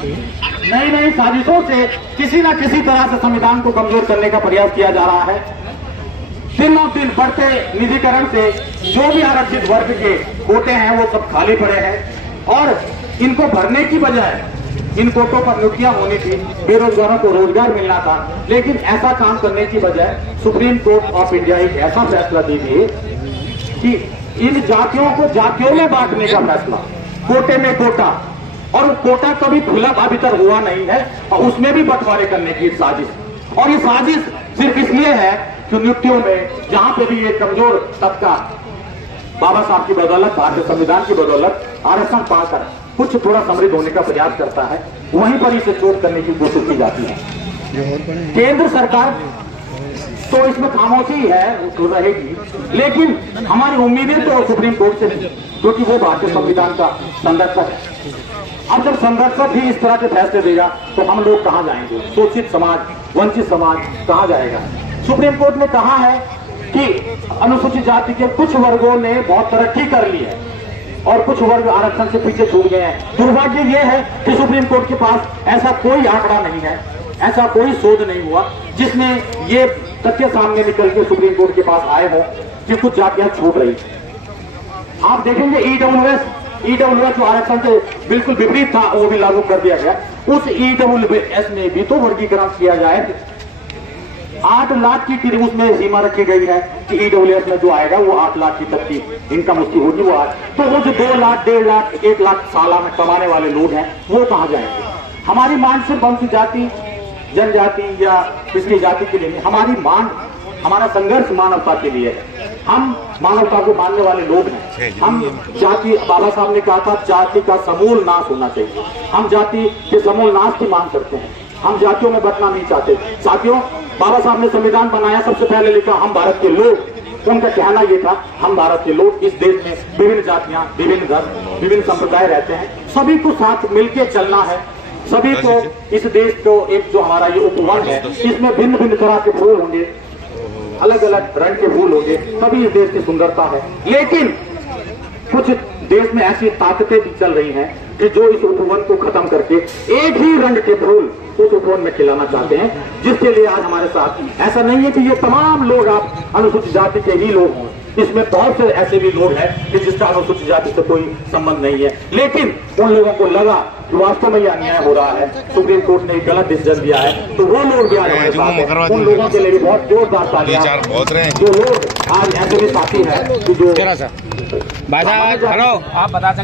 नई नई साजिशों से किसी न किसी तरह से संविधान को कमजोर करने का प्रयास किया जा रहा है। दिनों दिन बढ़ते निजीकरण से जो भी आरक्षित वर्ग के कोटे हैं वो सब खाली पड़े हैं और इनको भरने की बजाय इन कोटों पर नियुक्तियां होनी थी, बेरोजगारों को रोजगार मिलना था। लेकिन ऐसा काम करने की बजाय सुप्रीम कोर्ट ऑफ इंडिया एक ऐसा फैसला दीजिए कि इन जातियों को जातियों में बांटने का फैसला, कोटे में कोटा, और कोटा कभी खुला अभी तक हुआ नहीं है और उसमें भी बंटवारे करने की साजिश। और ये साजिश सिर्फ इसलिए है कि नियुक्तियों में जहां पे भी ये कमजोर तबका बाबा साहब की बदौलत, भारतीय संविधान की बदौलत आरक्षण पाकर कुछ थोड़ा समृद्ध होने का प्रयास करता है, वहीं पर इसे चोट करने की कोशिश की जाती है। केंद्र सरकार तो इसमें खामोशी है, तो रहेगी, लेकिन हमारी उम्मीदें तो सुप्रीम कोर्ट से नहीं, क्योंकि वो भारतीय संविधान का संरक्षक है। अब जब संरक्षक ही इस तरह के फैसले देगा तो हम लोग कहां जाएंगे? शोषित समाज, वंचित समाज कहां जाएगा? सुप्रीम कोर्ट ने कहा है कि अनुसूचित जाति के कुछ वर्गों ने बहुत तरक्की कर ली है और कुछ वर्ग आरक्षण से पीछे छूट गए हैं। दुर्भाग्य यह है कि सुप्रीम कोर्ट के पास ऐसा कोई आंकड़ा नहीं है, ऐसा कोई शोध नहीं हुआ जिसमें ये तथ्य सामने निकल के सुप्रीम कोर्ट के पास आए हो कि कुछ जातियां छूट रही। आप देखेंगे ईडब्ल्यूएस जो आरक्षण से बिल्कुल विपरीत था वो भी लागू कर दिया गया। उस ईडब्ल्यूएस में भी तो वर्गीकरण किया जाए। 8 लाख की उसमें सीमा रखी गई है कि ईडब्ल्यूएस में जो आएगा वो 8 लाख की तक की इनकम उसकी होगी। वो तो वो जो 2 लाख, 1.5 लाख, 1 लाख सालाना में कमाने वाले लोग हैं वो कहां जाएंगे? हमारी मांग सिर्फ अनुसूचित जाति, जनजाति या पिछड़ी जाति के लिए नहीं, हमारी मांग, हमारा संघर्ष मानवता के लिए है। हम मानवता को मानने वाले लोग हैं। हम जाति, बाबा साहब ने कहा था जाति का समूल नाश होना चाहिए। हम जाति के समूल नाश की मांग करते हैं। हम जातियों में बंटना नहीं चाहते। साथियों, बाबा साहब ने संविधान बनाया, सबसे पहले लिखा हम भारत के लोग। उनका कहना यह था हम भारत के लोग, इस देश में विभिन्न जातियां, विभिन्न धर्म, विभिन्न संप्रदाय रहते हैं, सभी को साथ मिलकर चलना है। सभी को इस देश को एक जो हमारा ये उपवन है इसमें भिन्न भिन्न तरह के फूल होंगे, अलग अलग रंग के फूल होंगे, तभी इस देश की सुंदरता है। लेकिन कुछ देश में ऐसी ताकतें भी चल रही हैं कि जो इस उपवन को खत्म करके एक ही रंग के फूल उस उपवन में खिलाना चाहते हैं, जिसके लिए आज हमारे साथ ऐसा नहीं है कि ये तमाम लोग आप अनुसूचित जाति के ही लोग हों। इसमें बहुत से ऐसे भी लोग हैं कि जिसका अनुसूचित जाति से कोई संबंध नहीं है, लेकिन उन लोगों को लगा कि वास्तव में यह अन्याय हो रहा है, सुप्रीम कोर्ट ने गलत डिसीजन दिया है, तो वो लोग भी आज हमारे साथ हैं। उन लोगों के लिए भी बहुत जोरदार तालियां। जो लोग आज ऐसे भी साथी हैं कि जो आप बता सकते